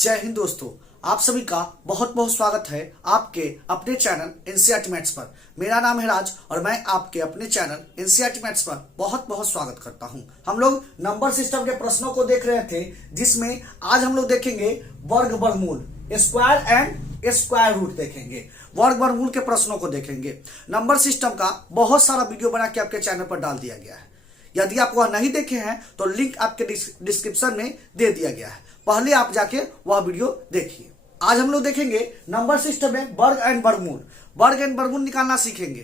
जय हिंद दोस्तों, आप सभी का बहुत बहुत स्वागत है आपके अपने चैनल एनसीईआरटी मैथ्स पर। मेरा नाम है राज और मैं आपके अपने चैनल एनसीईआरटी मैथ्स पर बहुत बहुत स्वागत करता हूं। हम लोग नंबर सिस्टम के प्रश्नों को देख रहे थे, जिसमें आज हम लोग देखेंगे वर्ग वर्गमूल, स्क्वायर एंड स्क्वायर रूट देखेंगे। वर्ग वर्गमूल के प्रश्नों को देखेंगे। नंबर सिस्टम का बहुत सारा वीडियो बना के आपके चैनल पर डाल दिया गया है। यदि आप वह नहीं देखे हैं तो लिंक आपके डिस्क्रिप्शन में दे दिया गया है, पहले आप जाके वह वीडियो देखिए। आज हम लोग देखेंगे नंबर सिस्टम में वर्ग एंड वर्गमूल निकालना सीखेंगे।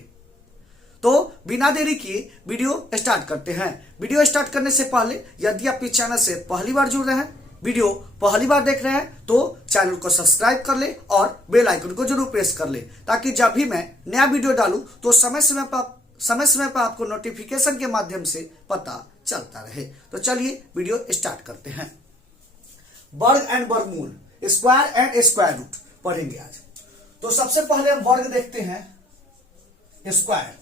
तो बिना देरी किए वीडियो स्टार्ट करते हैं। वीडियो स्टार्ट करने से पहले यदि आप इस चैनल से पहली बार जुड़ रहे हैं, वीडियो पहली बार देख रहे हैं, तो चैनल को सब्सक्राइब कर ले और बेल आइकन को जरूर प्रेस कर ले, ताकि जब भी मैं नया वीडियो डालूं तो समय समय पर आपको नोटिफिकेशन के माध्यम से पता चलता रहे। तो चलिए वीडियो स्टार्ट करते हैं। वर्ग एंड वर्गमूल, स्क्वायर एंड स्क्वायर रूट पढ़ेंगे आज। तो सबसे पहले हम वर्ग देखते हैं स्क्वायर।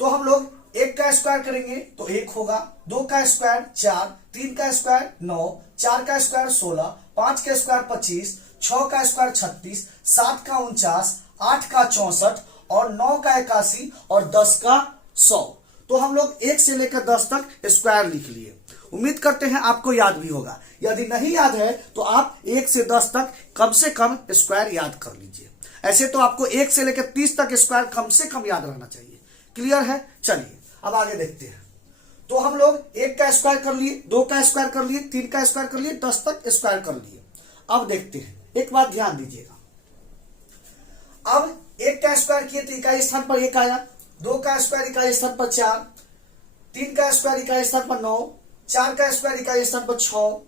तो हम लोग एक का स्क्वायर करेंगे तो एक होगा, दो का स्क्वायर 4, तीन का स्क्वायर 9, चार का स्क्वायर 16, पांच का स्क्वायर 25, 6 का स्क्वायर 36, 7 का 49, 8 का 64 और 9 का 81 और 10 का 100। तो हम लोग 1 से लेकर 10 तक स्क्वायर लिख लिए। उम्मीद करते हैं आपको याद भी होगा। यदि नहीं याद है तो आप 1 से 10 तक कम से कम स्क्वायर याद कर लीजिए। ऐसे तो आपको 1 से लेकर 30 तक स्क्वायर कम से कम याद रहना चाहिए। क्लियर है? चलिए अब आगे देखते हैं। तो हम लोग 1 का स्क्वायर कर लिए, 2 का स्क्वायर कर लिए, 3 का स्क्वायर कर लिए, 10 तक स्क्वायर कर लिए। अब देखते हैं, एक बात ध्यान दीजिएगा। अब 1 का स्क्वायर किए तो इकाई स्थान पर 1 आया, 2 का स्क्वायर इकाई स्थान पर 4, 3 का स्क्वायर इकाई स्थान पर 9, 4 का स्क्वायर इकाई स्थान पर 6,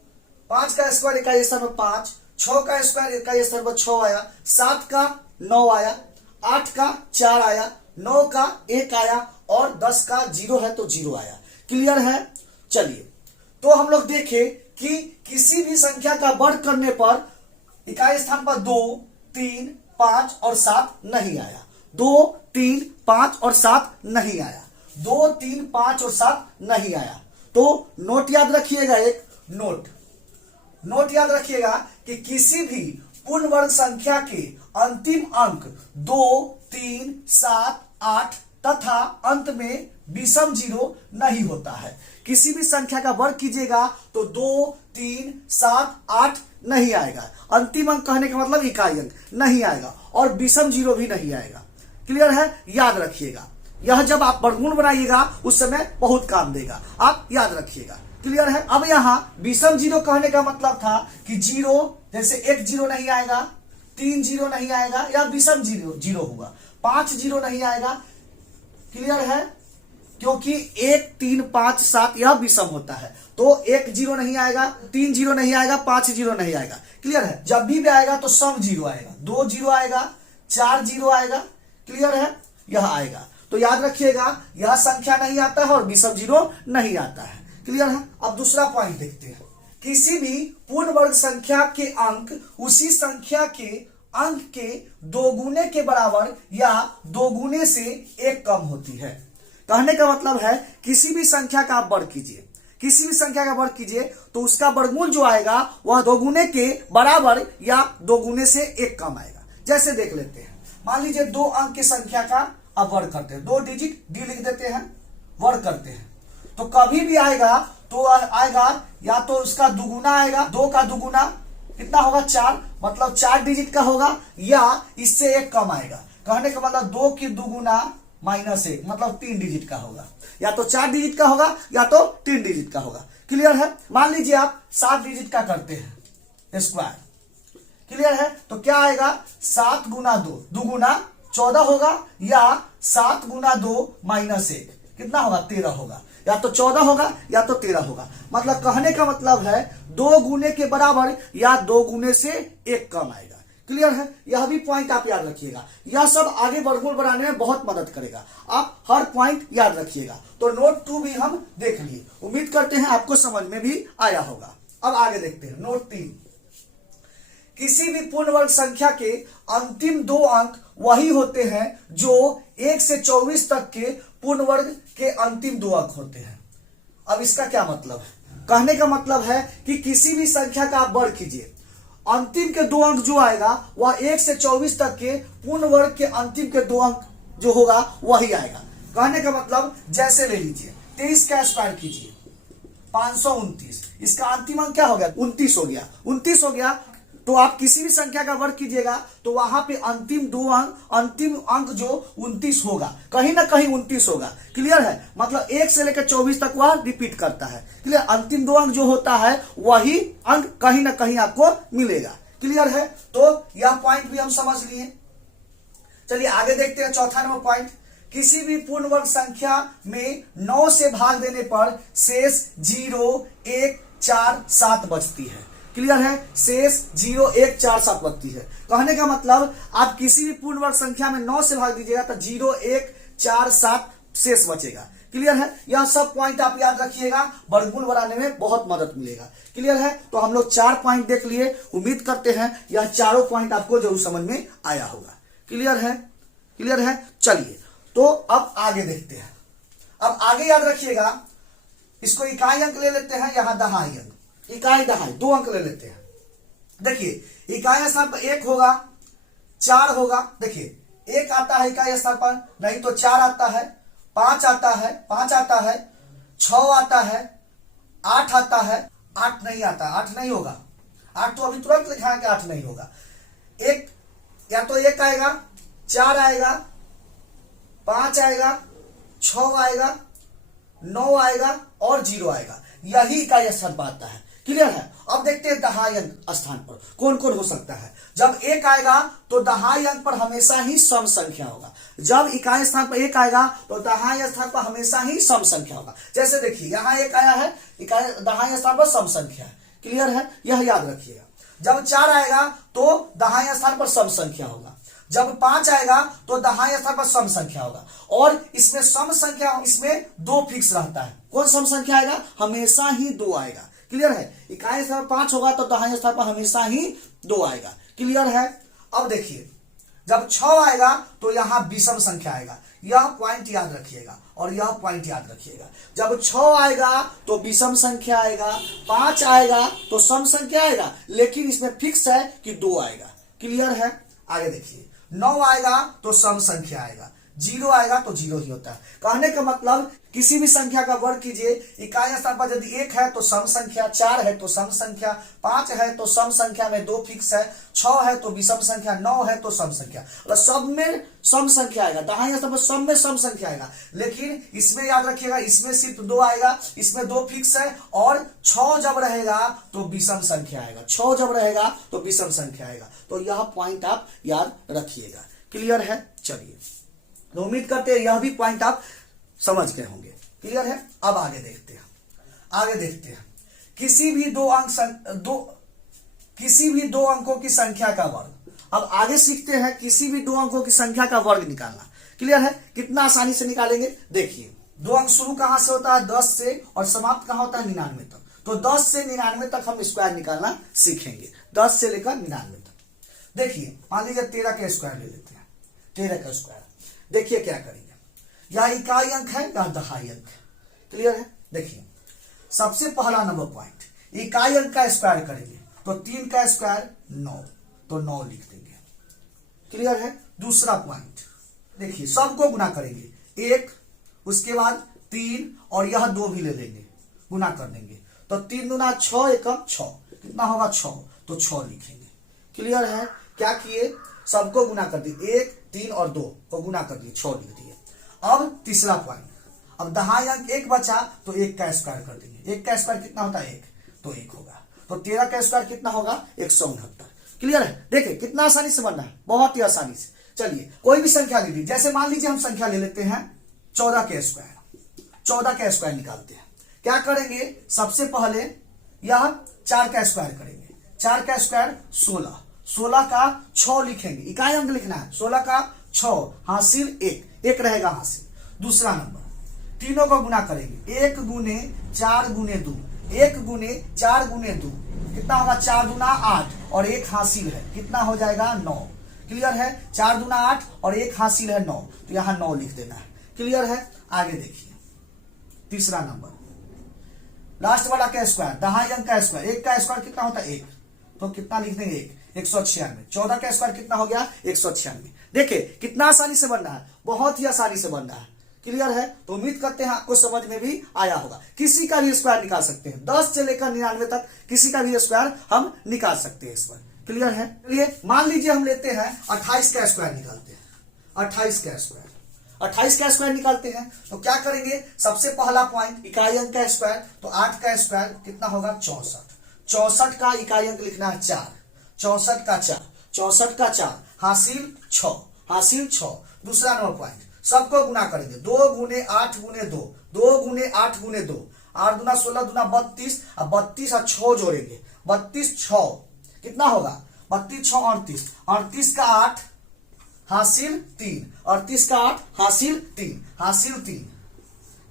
5 का स्क्वायर इकाई स्थान पर 5, 6 का स्क्वायर इकाई स्थान पर 6 आया, 7 का 9 आया, 8 का 4 आया, 9 का 1 आया और 10 का 0 है तो 0 आया। क्लियर है? चलिए, तो हम लोग देखें कि किसी भी संख्या का वर्ग करने पर इकाई स्थान पर 2, 3, 5 और 7 नहीं आया। 2, 3, 5 और 7 नहीं आया। 2, 3, 5 और 7 नहीं आया। तो नोट याद रखिएगा, एक नोट याद रखिएगा कि किसी भी पूर्ण वर्ग संख्या के अंतिम अंक 2, 3, 7, 8 तथा अंत में विषम 0 नहीं होता है। किसी भी संख्या का वर्ग कीजिएगा तो 2, 3, 7, 8 नहीं आएगा। अंतिम अंक कहने का मतलब इकाई अंक नहीं आएगा और विषम 0 भी नहीं आएगा। क्लियर है? याद रखिएगा। यह जब आप वर्गमूल बनाइएगा उस समय बहुत काम देगा, आप याद रखिएगा। क्लियर है? अब यहाँ विषम 0 कहने का मतलब था कि 0, जैसे 1 0 नहीं आएगा, 3 0 नहीं आएगा या विषम 0 होगा, 5 0 नहीं आएगा। क्लियर है? क्योंकि 1, 3, 5, 7 यह विषम होता है। तो 1 0 नहीं आएगा, 3 0 नहीं आएगा, 5 0 नहीं आएगा। क्लियर है? जब भी आएगा तो सम 0 आएगा, 2 0 आएगा, 4 0 आएगा। क्लियर है? यह आएगा। तो याद रखिएगा, यह संख्या नहीं आता है और विषम 0 नहीं आता है। क्लियर है? अब दूसरा पॉइंट देखते हैं। किसी भी पूर्ण वर्ग संख्या के अंक उसी संख्या के अंक के 2 गुने के बराबर या 2 गुने से 1 कम होती है। कहने का मतलब है किसी भी संख्या का आप वर्ग कीजिए, किसी भी संख्या का वर्ग कीजिए तो उसका वर्गमूल जो आएगा वह 2 गुने के बराबर या 2 गुने से 1 कम आएगा। जैसे देख लेते हैं, मान लीजिए 2 अंक की संख्या का आप वर्ग करते हैं, 2 डिजिट डी लिख देते हैं, वर्ग करते हैं, तो कभी भी आएगा तो आएगा या तो उसका दुगुना आएगा, 2 का दुगुना कितना होगा 4, मतलब 4 डिजिट का होगा, या इससे 1 कम आएगा। कहने का मतलब 2 की दुगुना -1 मतलब 3 डिजिट का होगा, या तो 4 डिजिट का होगा या तो 3 डिजिट का होगा। क्लियर है? मान लीजिए आप 7 डिजिट का करते हैं स्क्वायर। क्लियर है? तो क्या आएगा, 7 गुना 2 दुगुना 14 होगा, या 7 गुना 2 -1 कितना होगा 13 होगा, या तो 14 होगा या तो 13 होगा। मतलब कहने का मतलब है 2 गुने के बराबर या 2 गुने से 1 कम आएगा। क्लियर है? यह भी पॉइंट आप याद रखिएगा। यह सब आगे वर्गमूल बनाने में बहुत मदद करेगा। आप हर पॉइंट याद रखिएगा। तो नोट 2 भी हम देख लिए, उम्मीद करते हैं आपको समझ में भी आया होगा। अब आगे देखते हैं नोट 3। किसी भी पूर्ण वर्ग संख्या के अंतिम 2 अंक वही होते हैं जो 1 से 24 तक के पूर्ण वर्ग के अंतिम 2 अंक होते हैं। अब इसका क्या मतलब है? कहने का मतलब है कि किसी भी संख्या का आप वर्ग कीजिए, अंतिम के दो अंक जो आएगा वह 1 से 24 तक के पूर्ण वर्ग के अंतिम के दो अंक जो होगा वही आएगा। कहने का मतलब जैसे ले लीजिए 23 का स्क्वायर कीजिए 529, इसका अंतिम अंक क्या हो गया 29 हो गया। 29 हो गया तो आप किसी भी संख्या का वर्ग कीजिएगा तो वहां पे अंतिम दो अंक, अंतिम अंक जो 29 होगा, कहीं ना कहीं 29 होगा। क्लियर है, मतलब 1 से लेकर 24 तक वह रिपीट करता है। क्लियर, अंतिम दो अंक जो होता है वही अंक कहीं ना कहीं आपको मिलेगा। क्लियर है, तो यह पॉइंट भी हम समझ लिए। चलिए आगे देखते हैं चौथा नंबर पॉइंट। किसी भी पूर्ण वर्ग संख्या में 9 से भाग देने पर शेष 0, 1, 4, 7 बचती है। क्लियर है, शेष 0, 1, 4, 7 बचती है। कहने का मतलब आप किसी भी पूर्ण वर्ग संख्या में 9 से भाग दीजिएगा तो 0, 1, 4, 7 शेष बचेगा। क्लियर है, यह सब पॉइंट आप याद रखिएगा, वर्गमूल बनाने में बहुत मदद मिलेगा। क्लियर है, तो हम लोग 4 पॉइंट देख लिए। उम्मीद करते हैं यह चारों पॉइंट आपको जरूर समझ में आया होगा। क्लियर है, क्लियर है। चलिए तो अब आगे देखते हैं। अब आगे याद रखिएगा, इसको इकाई अंक ले लेते हैं, यहां दहाई अंक, इकाई दहाई 2 अंक ले लेते हैं। देखिए इकाई स्थान पर 1 होगा, 4 होगा। देखिए 1 आता है इकाई स्थान पर, नहीं तो 4 आता है, 5 आता है, 5 आता है, 6 आता है, 8 आता है, 8 नहीं आता, 8 नहीं होगा, 8 तो अभी तुरंत लिखा है कि 8 नहीं होगा। एक या तो 1 आएगा, 4 आएगा, 5 आएगा, 6 आएगा, 9 आएगा और 0 आएगा। यही इकाई स्थान पर आता है। क्लियर है, अब देखते हैं दहाई अंक स्थान पर कौन कौन हो सकता है। जब 1 आएगा तो दहाई अंक पर हमेशा ही सम संख्या होगा। जब इकाई स्थान पर 1 आएगा तो दहाई स्थान पर हमेशा ही सम संख्या होगा। जैसे देखिए यहां 1 आया है, इकाई दहाई स्थान पर सम संख्या है। क्लियर है, यह याद रखिएगा। जब 4 आएगा तो दहाई स्थान पर सम संख्या होगा। जब 5 आएगा तो दहाई स्थान पर सम संख्या होगा। और इसमें सम संख्या, इसमें 2 फिक्स रहता है। कौन सम संख्या आएगा, हमेशा ही 2 आएगा। क्लियर है, इकाई स्थान पर 5 होगा तो दहाई स्थान पर हमेशा ही 2 आएगा। क्लियर है, अब देखिए जब 6 आएगा तो यहां विषम संख्या आएगा। यह पॉइंट याद रखिएगा और यह पॉइंट याद रखिएगा। जब 6 आएगा तो विषम संख्या आएगा, 5 आएगा तो सम संख्या आएगा, लेकिन इसमें फिक्स है कि 2 आएगा। क्लियर है, आगे देखिए 9 आएगा तो सम संख्या आएगा, 0 आएगा तो 0 ही होता है। कहने का मतलब किसी भी संख्या का वर्ग कीजिए, इकाई स्थान पर यदि 1 है तो सम संख्या, 4 है तो सम संख्या, 5 है तो सम संख्या में 2 फिक्स है, 6 है तो विषम संख्या, 9 है तो सम संख्या। और सब में सम संख्या आएगा, दाहिने स्थान पर सब में सम संख्या आएगा। लेकिन इसमें याद रखिएगा, इसमें सिर्फ 2 आएगा, इसमें 2 फिक्स है। और 6 जब रहेगा तो विषम संख्या आएगा, 6 जब रहेगा तो विषम संख्या आएगा। तो यह पॉइंट आप याद रखिएगा। क्लियर है, चलिए तो उम्मीद करते हैं यह भी पॉइंट आप समझ गए होंगे। क्लियर है, अब आगे देखते हैं। आगे देखते हैं किसी भी दो अंकों की संख्या का वर्ग। अब आगे सीखते हैं किसी भी 2 अंकों की संख्या का वर्ग निकालना। क्लियर है, कितना आसानी से निकालेंगे। देखिए 2 अंक शुरू कहां से होता है, 10 से, और समाप्त कहां होता है, 99 तक। तो 10 से 99 तक हम स्क्वायर निकालना सीखेंगे, 10 से लेकर 99 तक। देखिए मान लीजिए 13 का स्क्वायर ले लेते हैं, 13 का स्क्वायर। देखिए क्या करेंगे, यह इकाई अंक है, यह दहाई अंक है। क्लियर है, देखिए सबसे पहला नंबर पॉइंट, इकाई अंक का स्क्वायर करेंगे तो 3 का स्क्वायर 9, तो 9 लिख देंगे। क्लियर है, दूसरा पॉइंट देखिए सबको गुना करेंगे, 1 उसके बाद 3 और यह 2 भी ले लेंगे, गुना कर देंगे तो 3 दूना 6, एकम 6, कितना होगा 6, तो 6 लिखेंगे। क्लियर है, क्या किए, सबको गुना कर दिए, 1, 3 और 2 को गुना कर दिए, 6 लिख दिए। अब तीसरा पॉइंट, अब दहाई अंक 1 बचा तो 1 का स्क्वायर कर देंगे। 1 का स्क्वायर कितना होता है, 1, तो 1 होगा। तो 13 का स्क्वायर कितना होगा, 169। क्लियर है, देखिए कितना आसानी से बनना है, बहुत ही आसानी से। चलिए कोई भी संख्या ले लीजिए, जैसे मान लीजिए हम संख्या ले लेते हैं 14 के स्क्वायर। 14 का स्क्वायर निकालते हैं, क्या करेंगे, सबसे पहले यह 4 का स्क्वायर करेंगे। 4 का स्क्वायर 16, 16 का 6 लिखेंगे, इकाई अंक लिखना है, 16 का 6, हासिल 1 रहेगा हासिल। दूसरा नंबर, तीनों को गुना करेंगे, 1 गुने 4 गुने 2, 1 गुने 4 गुने 2, कितना होगा, 4 दूना 8 और 1 हासिल है, कितना हो जाएगा 9। क्लियर है, 4 दूना 8 और 1 हासिल है 9, तो यहां 9 लिख देना है। क्लियर है, आगे देखिए तीसरा नंबर, लास्ट वाला का स्क्वायर, दहाई अंक का स्क्वायर, 1 का स्क्वायर कितना होता है, 1, तो कितना लिख देंगे 196। 14 का स्क्वायर कितना हो गया 196। देखिए कितना आसानी से बन रहा है, बहुत ही आसानी से बन रहा है। क्लियर है? तो उम्मीद करते हैं आपको समझ में भी आया होगा। किसी का भी स्क्वायर निकाल सकते हैं, 10 से लेकर 99 तक किसी का भी स्क्वायर हम निकाल सकते हैं इस पर। क्लियर है? चलिए मान लीजिए हम लेते हैं 28 का स्क्वायर निकालते हैं। 28 का स्क्वायर, 28 का स्क्वायर निकालते हैं तो क्या करेंगे, सबसे पहला पॉइंट इकाई अंक का स्क्वायर, तो 8 का स्क्वायर कितना होगा 64। 64 का इकाई अंक लिखना है 4, 64 का 4, 64 का 4 हासिल 6, हासिल 6। दूसरा नंबर पॉइंट सबको गुना करेंगे, 2 गुने 8 गुने 2, 2 गुने 8 गुने 2, 8 दूना 16 दूना 32, अब 32 और 6 जोड़ेंगे, 32 6 कितना होगा 32 6 38, 38 का 8 हासिल 3, 38 का 8 हासिल 3, हासिल 3।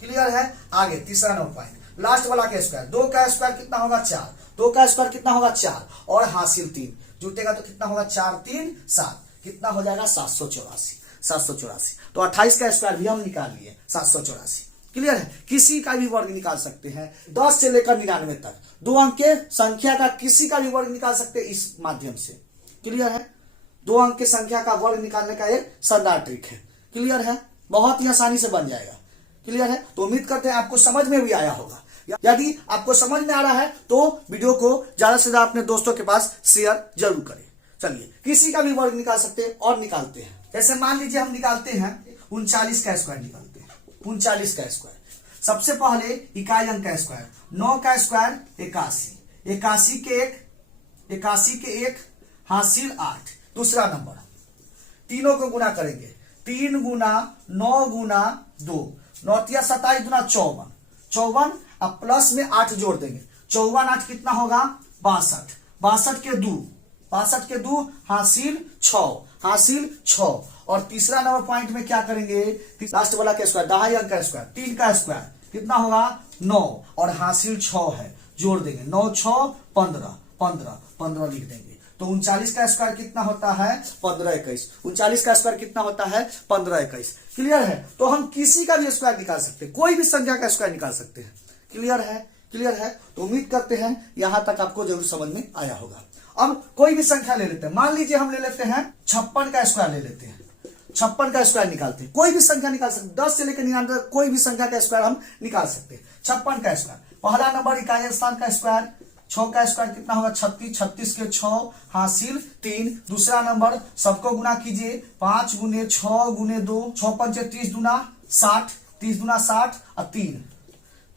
क्लियर है? आगे तीसरा नंबर पॉइंट लास्ट वाला का स्क्वायर, 2 का स्क्वायर कितना होगा 4, 2 का स्क्वायर कितना होगा 4 और हासिल 3 जुटेगा तो कितना होगा 4 3 7, कितना हो जाएगा 784, 784। तो 28 का स्क्वायर भी हम निकाल लिए 784। क्लियर है? किसी का भी वर्ग निकाल सकते हैं 10 से लेकर 99 तक, 2 अंक के संख्या का किसी का भी वर्ग निकाल सकते हैं इस माध्यम से। क्लियर है? 2 अंक की संख्या का वर्ग निकालने का एक शानदार ट्रिक है। क्लियर है? बहुत ही आसानी से बन जाएगा। क्लियर है? तो उम्मीद करते हैं आपको समझ में भी आया होगा। यदि आपको समझ में आ रहा है तो वीडियो को ज्यादा से ज्यादा अपने दोस्तों के पास शेयर जरूर करें। चलिए किसी का भी वर्ग निकाल सकते हैं और निकालते हैं। जैसे मान लीजिए हम निकालते हैं 39 का स्क्वायर निकालते हैं, 39 का स्क्वायर। सबसे पहले इकाई अंक का स्क्वायर, 9 का स्क्वायर 81, 81 के 1, 81 के 1 हासिल 8। दूसरा नंबर तीनों को गुना करेंगे, 3 गुना 9 गुना 2, 9 तिया 27 गुना 54, 54 अब प्लस में 8 जोड़ देंगे, 54 8 कितना होगा 62, 62 के 2, 62 के 2 हासिल 6, हासिल 6। और तीसरा नंबर पॉइंट में क्या करेंगे, लास्ट वाला का स्क्वायर, दहाई अंक का स्क्वायर, 3 का स्क्वायर कितना होगा 9 और हासिल 6 है, जोड़ देंगे 9 6 15, 15 15 लिख देंगे। तो 39 का स्क्वायर कितना होता है 15 21, 39 का स्क्वायर कितना होता है 15 21। क्लियर है? तो हम किसी का भी स्क्वायर निकाल सकते हैं, कोई भी संख्या का स्क्वायर निकाल सकते हैं। क्लियर है? क्लियर है? तो उम्मीद करते हैं यहां तक आपको जरूर समझ में आया होगा। अब कोई भी संख्या ले लेते हैं, मान लीजिए हम ले लेते हैं 56 का स्क्वायर ले लेते हैं, 56 का स्क्वायर निकालते हैं। कोई भी संख्या निकाल सकते हैं, 10 से लेकर 99 कोई भी संख्या का स्क्वायर हम निकाल सकते हैं। 56 का स्क्वायर, पहला नंबर इकाई स्थान का स्क्वायर, 6 का स्क्वायर कितना होगा 36, 36 के 6 हासिल 3। दूसरा नंबर सबको गुना कीजिए, 5 गुने 6 गुने 2, 6 5 30 दूना 60, 30 दूना 60 और 3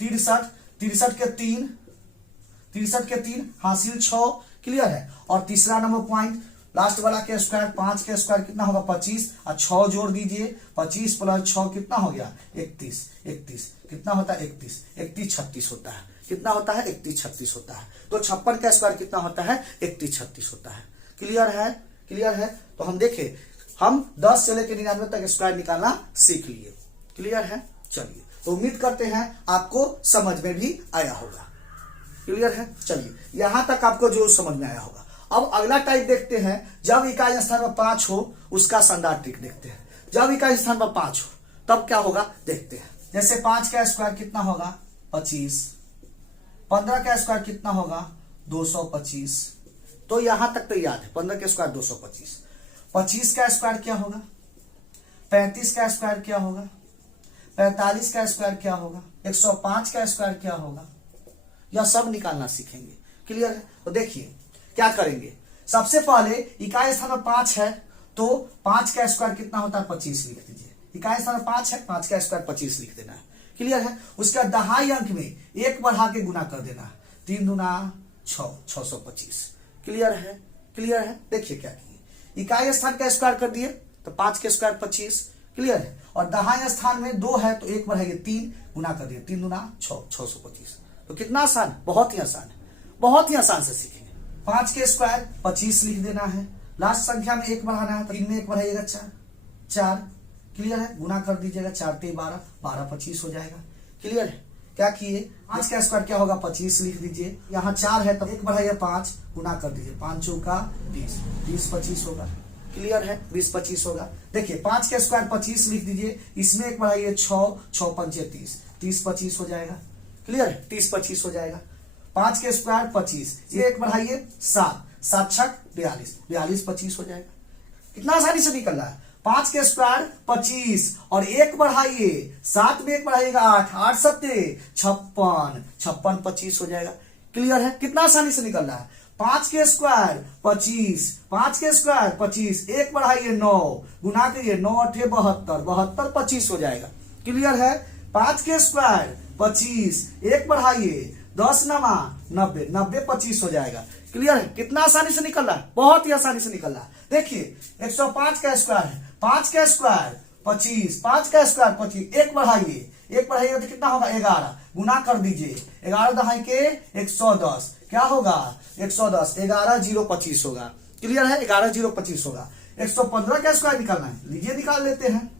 63, 63 के 3, 63 के 3 हासिल 6। क्लियर है? और तीसरा नंबर पॉइंट लास्ट वाला के स्क्वायर, 5 के स्क्वायर कितना होगा 25 और 6 जोड़ दीजिए, 25 प्लस 6 कितना हो गया 31, 31 कितना होता है 31, 31 36 होता है। कितना होता है 31 36 होता है। तो 56 का स्क्वायर कितना होता है 31 36 होता है। क्लियर है? क्लियर है? तो हम देखें, हम 10 से लेकर 99 तक स्क्वायर निकालना सीख लिए। क्लियर है? चलिए तो उम्मीद करते हैं आपको समझ में भी आया होगा। क्लियर है? चलिए यहां तक आपको जो समझ में आया होगा। अब अगला टाइप देखते हैं, जब इकाई स्थान पर 5 हो उसका शानदार ट्रिक देखते हैं। जब इकाई स्थान पर 5 हो तब क्या होगा देखते हैं। जैसे 5 का स्क्वायर कितना होगा 25, 15 का स्क्वायर कितना होगा 225। तो यहां तक तो याद है, 15 का स्क्वायर 225। 25 का स्क्वायर क्या होगा, 35 का स्क्वायर क्या होगा, 45 का स्क्वायर क्या होगा, 105 का स्क्वायर क्या होगा, यह सब निकालना सीखेंगे। क्लियर है? तो देखिए क्या करेंगे, सबसे पहले इकाई स्थान पर 5 है तो 5 का स्क्वायर कितना होता है 25 लिख दीजिए। इकाई स्थान पर 5 है, 5 का स्क्वायर 25 लिख देना है। क्लियर है? उसके बाद दहाई अंक में 1 बढ़ा के गुना कर देना, 3 दूना 6, 625। क्लियर है? क्लियर है? देखिए क्या किए, इकाई स्थान का स्क्वायर कर दिए तो 5 के स्क्वायर 25। क्लियर है? और दहाई स्थान में 2 है तो 1 बढ़ाइए 3 गुना कर दिए, 3 दूना 6, 625। तो कितना आसान, बहुत ही आसान है, बहुत ही आसान से सीखेंगे। 5 के स्क्वायर 25 लिख देना है, लास्ट संख्या में 1 बढ़ाना है, 3 में 1 बढ़ाइएगा 4, 4। क्लियर है? गुना कर दीजिएगा, 4 3 12, 12 25 हो जाएगा। क्लियर है? क्या किए, 5 का स्क्वायर क्या होगा 25 लिख दीजिए, यहाँ 4 है तो 1 बढ़ाइए 5, गुना कर दीजिए, 5 चौका 20, 20 25 होगा। क्लियर है? 20 25 होगा। देखिए 5 के स्क्वायर 25 लिख दीजिए, इसमें 1 बढ़ाइए 6, 6 5 30, 30 25 हो जाएगा। क्लियर है? 30 25 हो जाएगा। 5 के स्क्वायर 25, ये 1 बढ़ाइए 7, 7 छक 42, 42 25 हो जाएगा। कितना आसानी से निकल रहा है। 5 के स्क्वायर 25 और 1 बढ़ाइए, 7 में 1 बढ़ाइएगा 8, 8 सत्ते 56, 56 25 हो जाएगा। क्लियर है, कितना आसानी से निकल रहा है। 5 के स्क्वायर 25, 5 के स्क्वायर 25, 1 बढ़ाइए 9, गुना करिए 9 8 72, 72 25 हो जाएगा। क्लियर है। 5 के स्क्वायर 25, 1 बढ़ाइए 10 नमा 90, 90 25 हो जाएगा। क्लियर है, कितना आसानी से निकल रहा है, बहुत ही आसानी से निकल रहा है। देखिए 105 का स्क्वायर है, 5 का स्क्वायर 25, 5 का स्क्वायर 25, 1 बढ़ाइए, 1 बढ़ाइएगा तो कितना होगा 11, गुना कर दीजिए 11 दहाई के 110, क्या होगा 110, 11 0 25 होगा। क्लियर है, 11 0 25 होगा। 115 का स्क्वायर निकालना है, लीजिए निकाल लेते हैं।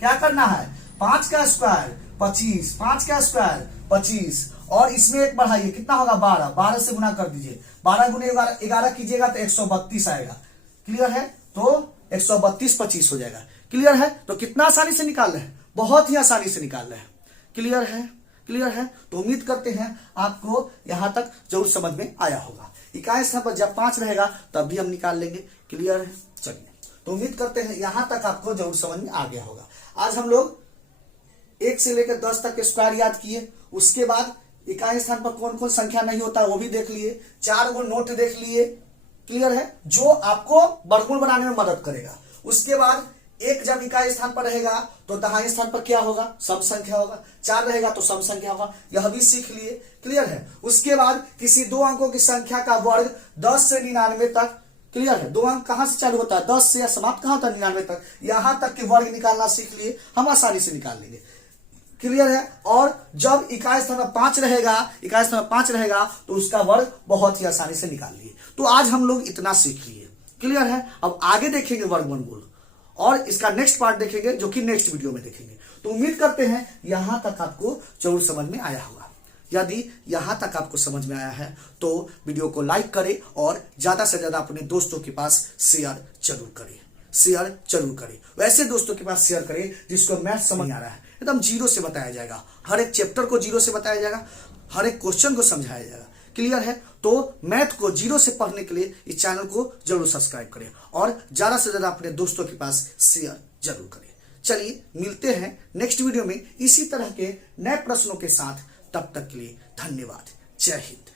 क्या करना है, 5 का स्क्वायर 25, 5 का स्क्वायर 25 और इसमें 1 बढ़ाइए, कितना होगा 12, 12 से गुना कर दीजिए, 12 गुने 11 कीजिएगा तो 132 आएगा। क्लियर है, तो 132 25 हो जाएगा। क्लियर है, तो कितना आसानी से निकाल रहे हैं, बहुत ही आसानी से निकाल रहे हैं। क्लियर है, क्लियर है। तो उम्मीद करते हैं आपको यहां तक जरूर समझ में आया होगा। इकाई स्थान पर जब 5 रहेगा तब भी हम निकाल लेंगे। क्लियर है, चलिए, तो उम्मीद करते हैं यहां तक आपको जरूर समझ में आ गया होगा। आज हम लोग 1 से लेकर 10 तक के स्क्वायर याद किए, उसके बाद इकाई स्थान पर कौन कौन संख्या नहीं होता वो भी देख लिए, 4 गो नोट देख लिए। क्लियर है, जो आपको वर्गमूल बनाने में मदद करेगा। उसके बाद 1 जब इकाई स्थान पर रहेगा तो दहाई स्थान पर क्या होगा, सम संख्या होगा। 4 रहेगा तो सम संख्या होगा, यह भी सीख लिए। क्लियर है, उसके बाद किसी 2 अंकों की संख्या का वर्ग 10 से 99 तक। क्लियर है, 2 अंक कहां से चालू होता है, 10 से, या समाप्त कहां होता है 99 तक, यहां तक के वर्ग निकालना सीख लिए, हम आसानी से निकाल लेंगे। क्लियर है, और जब इकाई स्थान में 5 रहेगा, इकाई स्थान में 5 रहेगा तो उसका वर्ग बहुत ही आसानी से निकाल लिए। तो आज हम लोग इतना सीख लिए। क्लियर है, अब आगे देखेंगे वर्गमूल और इसका नेक्स्ट पार्ट देखेंगे, जो कि नेक्स्ट वीडियो में देखेंगे। तो उम्मीद करते हैं यहां तक आपको जरूर समझ में आया होगा। यदि यहां तक आपको समझ में आया है तो वीडियो को लाइक करें और ज्यादा से ज्यादा अपने दोस्तों के पास शेयर जरूर करें, शेयर जरूर करें। वैसे दोस्तों के पास शेयर करें जिसको मैथ समझ नहीं आ रहा है, एकदम जीरो से बताया जाएगा, हर एक चैप्टर को जीरो से बताया जाएगा, हर एक क्वेश्चन को समझाया जाएगा। क्लियर है, तो मैथ को जीरो से पढ़ने के लिए इस चैनल को जरूर सब्सक्राइब करें और ज्यादा से ज्यादा अपने दोस्तों के पास शेयर जरूर करें। चलिए मिलते हैं नेक्स्ट वीडियो में इसी तरह के नए प्रश्नों के साथ, तब तक के लिए धन्यवाद। जय हिंद।